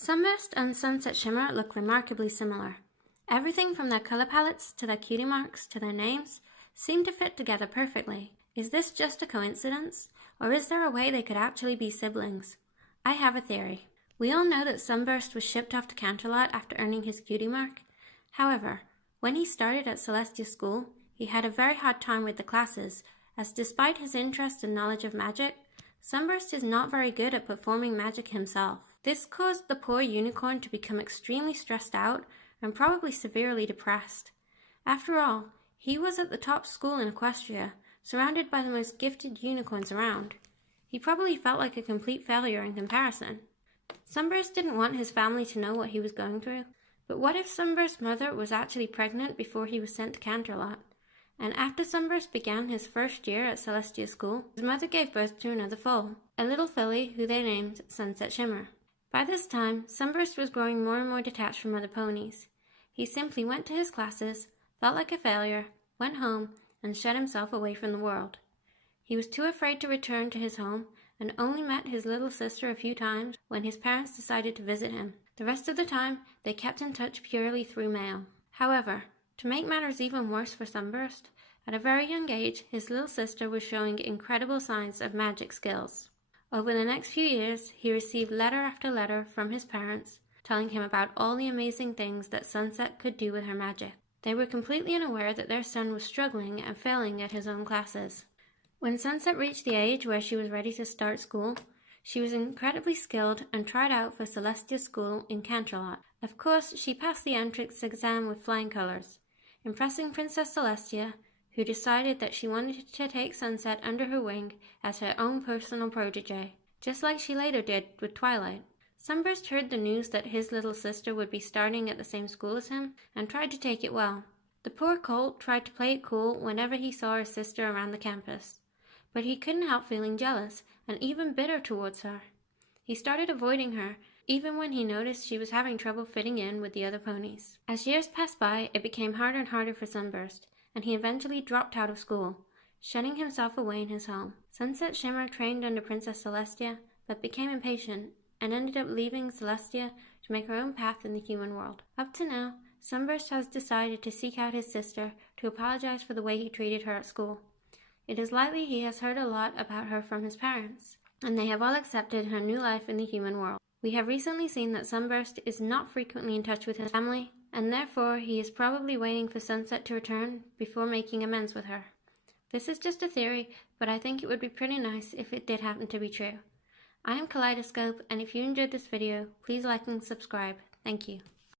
Sunburst and Sunset Shimmer look remarkably similar. Everything from their color palettes to their cutie marks to their names seem to fit together perfectly. Is this just a coincidence, or is there a way they could actually be siblings? I have a theory. We all know that Sunburst was shipped off to Canterlot after earning his cutie mark. However, when he started at Celestia School, he had a very hard time with the classes, as despite his interest and knowledge of magic, Sunburst is not very good at performing magic himself. This caused the poor unicorn to become extremely stressed out and probably severely depressed. After all, he was at the top school in Equestria, surrounded by the most gifted unicorns around. He probably felt like a complete failure in comparison. Sunburst didn't want his family to know what he was going through, but what if Sunburst's mother was actually pregnant before he was sent to Canterlot? And after Sunburst began his first year at Celestia School, his mother gave birth to another foal, a little filly who they named Sunset Shimmer. By this time, Sunburst was growing more and more detached from other ponies. He simply went to his classes, felt like a failure, went home, and shut himself away from the world. He was too afraid to return to his home, and only met his little sister a few times when his parents decided to visit him. The rest of the time, they kept in touch purely through mail. However, to make matters even worse for Sunburst, at a very young age, his little sister was showing incredible signs of magic skills. Over the next few years, he received letter after letter from his parents, telling him about all the amazing things that Sunset could do with her magic. They were completely unaware that their son was struggling and failing at his own classes. When Sunset reached the age where she was ready to start school, she was incredibly skilled and tried out for Celestia School in Canterlot. Of course, she passed the entrance exam with flying colors, impressing Princess Celestia, who decided that she wanted to take Sunset under her wing as her own personal protege, just like she later did with Twilight. Sunburst heard the news that his little sister would be starting at the same school as him and tried to take it well. The poor colt tried to play it cool whenever he saw her sister around the campus, but he couldn't help feeling jealous and even bitter towards her. He started avoiding her, even when he noticed she was having trouble fitting in with the other ponies. As years passed by, it became harder and harder for Sunburst, and he eventually dropped out of school, shutting himself away in his home. Sunset Shimmer trained under Princess Celestia, but became impatient and ended up leaving Celestia to make her own path in the human world. Up to now, Sunburst has decided to seek out his sister to apologize for the way he treated her at school. It is likely he has heard a lot about her from his parents, and they have all accepted her new life in the human world. We have recently seen that Sunburst is not frequently in touch with his family, and therefore he is probably waiting for Sunset to return before making amends with her. This is just a theory, but I think it would be pretty nice if it did happen to be true. I am Kaleidoscope, and if you enjoyed this video, please like and subscribe. Thank you.